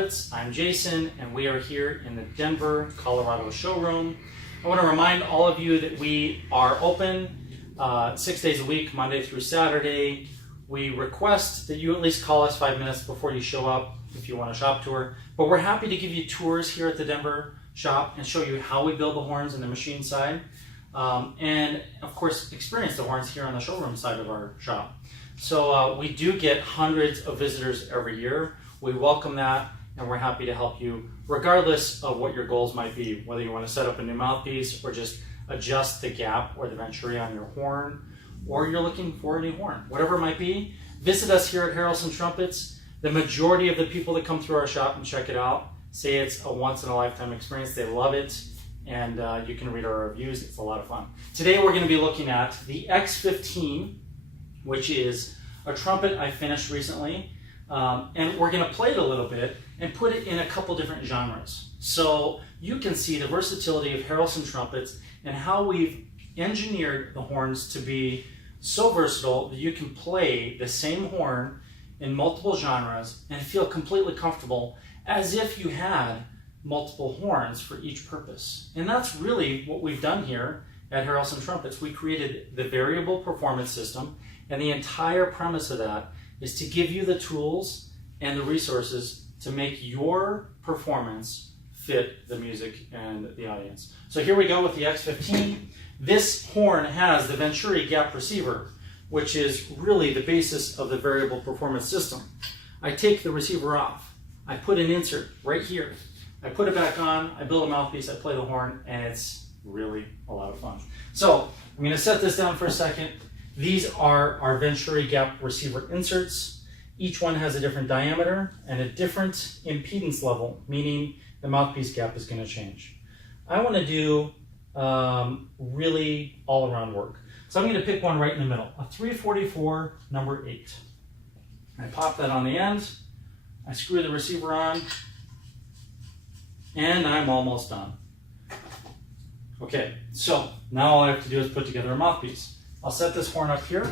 Trumpets. I'm Jason, and we are here in the Denver, Colorado showroom. I want to remind all of you that we are open 6 days a week, Monday through Saturday. We request that you at least call us 5 minutes before you show up if you want a shop tour. But we're happy to give you tours here at the Denver shop and show you how we build the horns in the machine side. And of course, experience the horns here on the showroom side of our shop. So we do get hundreds of visitors every year. We welcome that, and we're happy to help you regardless of what your goals might be, whether you want to set up a new mouthpiece or just adjust the gap or the venturi on your horn, or you're looking for a new horn. Whatever it might be, visit us here at Harrelson Trumpets. The majority of the people that come through our shop and check it out say it's a once-in-a-lifetime experience. They love it, and you can read our reviews. It's a lot of fun. Today we're going to be looking at the X15, which is a trumpet I finished recently, and we're going to play it a little bit and put it in a couple different genres. So you can see the versatility of Harrelson Trumpets and how we've engineered the horns to be so versatile that you can play the same horn in multiple genres and feel completely comfortable as if you had multiple horns for each purpose. And that's really what we've done here at Harrelson Trumpets. We created the variable performance system, and the entire premise of that is to give you the tools and the resources to make your performance fit the music and the audience. So here we go with the X15. This horn has the venturi gap receiver, which is really the basis of the variable performance system. I take the receiver off, I put an insert right here, I put it back on, I build a mouthpiece, I play the horn, and it's really a lot of fun. So I'm going to set this down for a second. These are our venturi gap receiver inserts. Each one has a different diameter and a different impedance level, meaning the mouthpiece gap is going to change. I want to do really all-around work. So I'm going to pick one right in the middle, a 344 number 8. I pop that on the end, I screw the receiver on, and I'm almost done. Okay, so now all I have to do is put together a mouthpiece. I'll set this horn up here,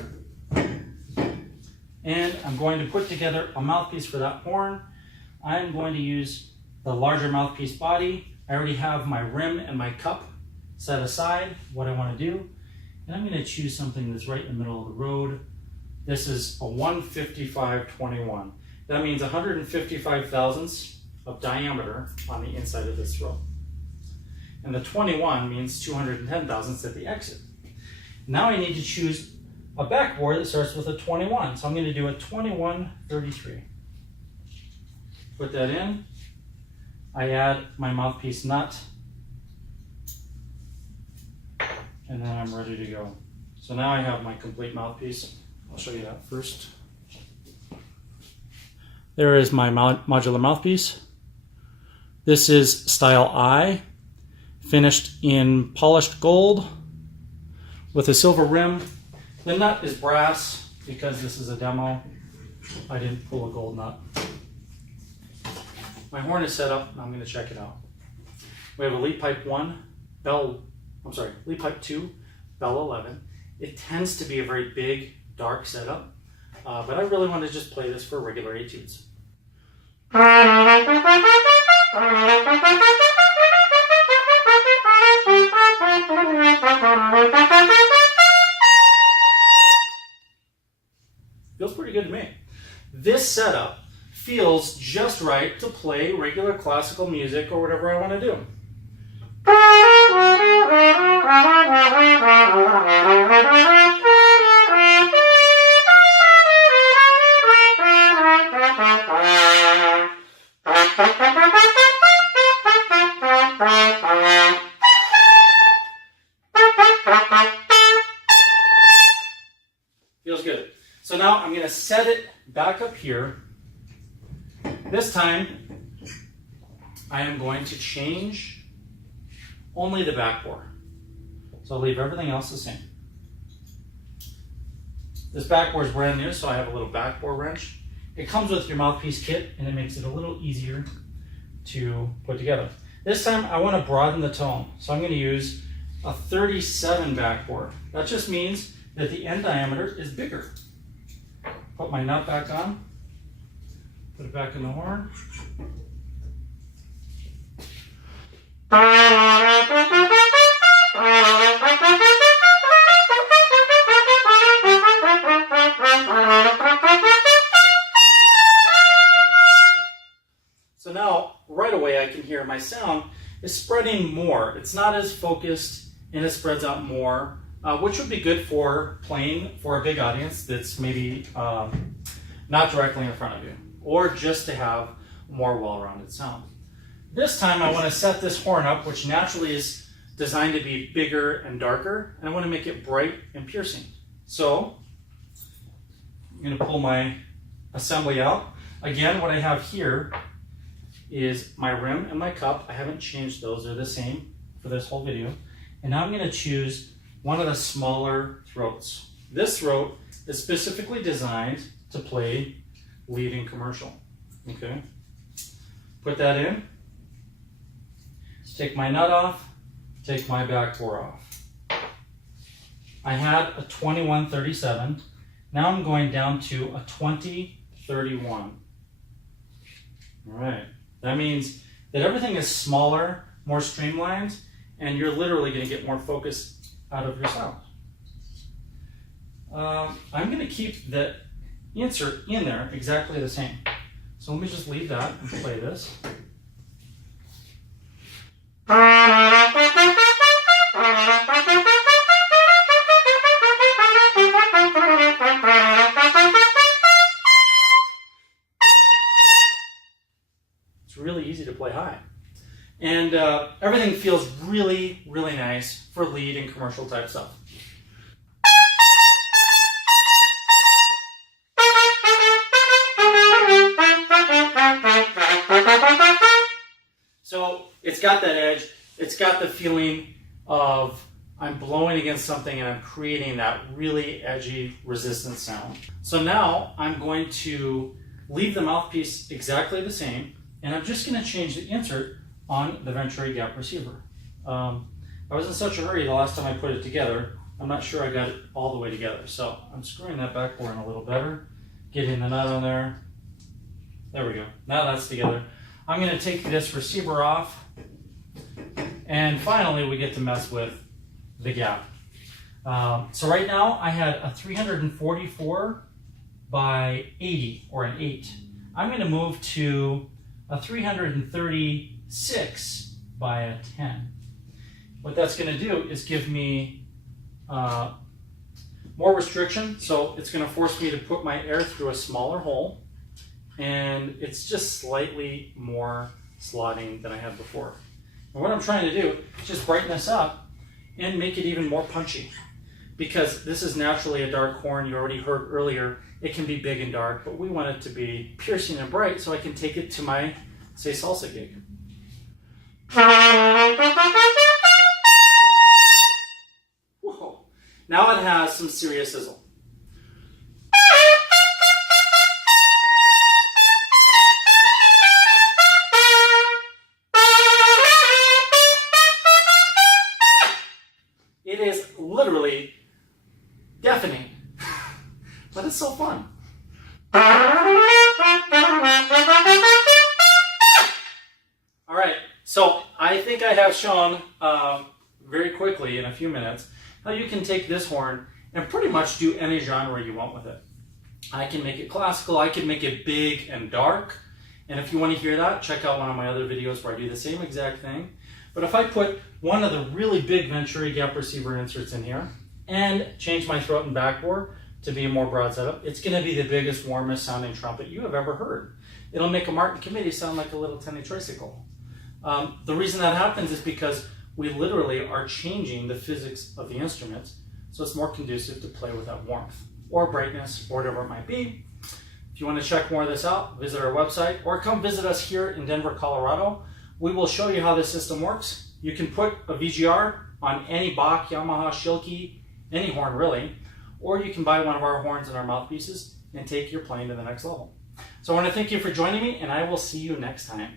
and I'm going to put together a mouthpiece for that horn. I'm going to use the larger mouthpiece body. I already have my rim and my cup set aside, what I want to do, and I'm going to choose something that's right in the middle of the road. This is a 155/21. That means 155 thousandths of diameter on the inside of this throat. And the 21 means 210 thousandths at the exit. Now I need to choose a backbore that starts with a 21. So I'm going to do a 2133. Put that in. I add my mouthpiece nut. And then I'm ready to go. So now I have my complete mouthpiece. I'll show you that first. There is my modular mouthpiece. This is style I, finished in polished gold with a silver rim. The nut is brass because this is a demo. I didn't pull a gold nut. My horn is set up, and I'm going to check it out. We have a lead pipe 1, lead pipe 2, bell 11. It tends to be a very big, dark setup, but I really want to just play this for regular etudes. Feels pretty good to me. This setup feels just right to play regular classical music or whatever I want to do. Feels good. So now I'm going to set it back up here. This time I am going to change only the backbore. So I'll leave everything else the same. This backbore is brand new, so I have a little backbore wrench. It comes with your mouthpiece kit, and it makes it a little easier to put together. This time I want to broaden the tone, so I'm going to use a 37 backbore. That just means that the end diameter is bigger. Put my nut back on, put it back in the horn, So now, right away, I can hear my sound is spreading more. It's not as focused and it spreads out more, which would be good for playing for a big audience that's maybe not directly in front of you, or just to have a more well-rounded sound. This time I want to set this horn up, which naturally is designed to be bigger and darker, and I want to make it bright and piercing. So I'm going to pull my assembly out. Again, what I have here is my rim and my cup. I haven't changed those, they're the same for this whole video. And now I'm going to choose one of the smaller throats. This throat is specifically designed to play lead in commercial. Okay, put that in, take my nut off, take my back bore off. I had a 2137, now I'm going down to a 2031. All right. That means that everything is smaller, more streamlined, and you're literally going to get more focus out of your sound. I'm going to keep the insert in there exactly the same. So let me just leave that and play this. Really easy to play high, and everything feels really, really nice for lead and commercial type stuff. So it's got that edge, it's got the feeling of I'm blowing against something and I'm creating that really edgy, resistant sound. So now I'm going to leave the mouthpiece exactly the same, and I'm just going to change the insert on the venturi gap receiver. I was in such a hurry the last time I put it together, I'm not sure I got it all the way together. So I'm screwing that back bore in a little better, getting the nut on there. There we go. Now that's together. I'm going to take this receiver off, and finally we get to mess with the gap. So right now I had a 344 by 80, or an 8. I'm going to move to a 336 by a 10. What that's going to do is give me more restriction, so it's going to force me to put my air through a smaller hole, and it's just slightly more slotting than I had before. And what I'm trying to do is just brighten this up and make it even more punchy, because this is naturally a dark horn. You already heard earlier it can be big and dark, but we want it to be piercing and bright so I can take it to my, say, salsa gig. Whoa. Now it has some serious sizzle. It is literally deafening, but it's so fun. All right, so I think I have shown very quickly in a few minutes how you can take this horn and pretty much do any genre you want with it. I can make it classical, I can make it big and dark, and if you want to hear that, check out one of my other videos where I do the same exact thing. But if I put one of the really big venturi gap receiver inserts in here and change my throat and back bore to be a more broad setup, it's going to be the biggest, warmest sounding trumpet you have ever heard. It'll make a Martin Committee sound like a little tiny tricycle. The reason that happens is because we literally are changing the physics of the instrument so it's more conducive to play with that warmth or brightness or whatever it might be. If you want to check more of this out, visit our website or come visit us here in Denver, Colorado. We will show you how this system works. You can put a VGR on any Bach, Yamaha, Schilke, any horn really, or you can buy one of our horns and our mouthpieces and take your playing to the next level. So I want to thank you for joining me, and I will see you next time.